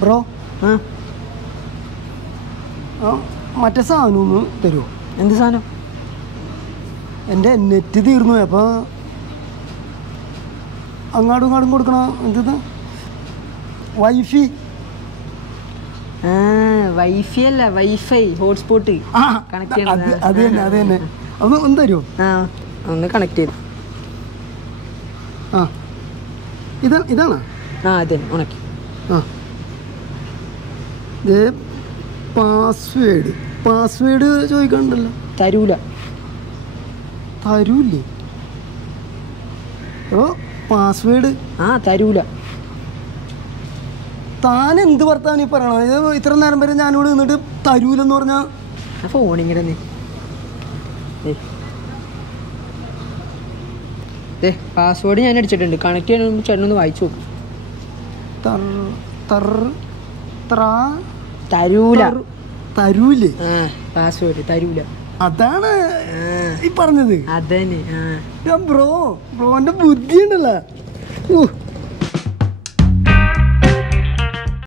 Bro മറ്റേ സാധനം ഒന്ന് തരുമോ? എന്ത് സാധനം? എൻ്റെ നെറ്റ് തീർന്നു. അപ്പോൾ അങ്ങാടും ഇങ്ങാടും കൊടുക്കണ എന്ത് വൈഫൈ? വൈഫൈ അല്ല, വൈഫൈ ഹോട്ട്സ്പോട്ട് കണക്ട് ചെയ്യണം. അത് തന്നെ അത് തന്നെ. ഒന്ന് തരുമോ? ഒന്ന് കണക്ട് ചെയ്തു. ഇതാണ്. അതെ ഉണക്കി. ഇത് പാസ്വേഡ് ചോദിക്കണ്ടല്ലോ. തരൂലേ? ഓ പാസ്വേഡ് തരൂല. താൻ എന്ത് വർത്താനം ഈ പറയണത്? ഇത് ഇത്ര നേരം വരെ ഞാനിവിടെ നിന്നിട്ട് തരൂലെന്ന് പറഞ്ഞാൽ ഫോണിങ്ങനെ പാസ്വേഡ് ഞാൻ അടിച്ചിട്ടുണ്ട്. കണക്ട് ചെയ്യാൻ ചേട്ടനൊന്ന് വായിച്ചു നോക്കും. തരൂലേ? പാസ്വേഡ് തരൂല. അതാണ് ഈ പറഞ്ഞത്. അതന്നെ. ബ്രോന്റെ ബുദ്ധി ഉണ്ടല്ലോ.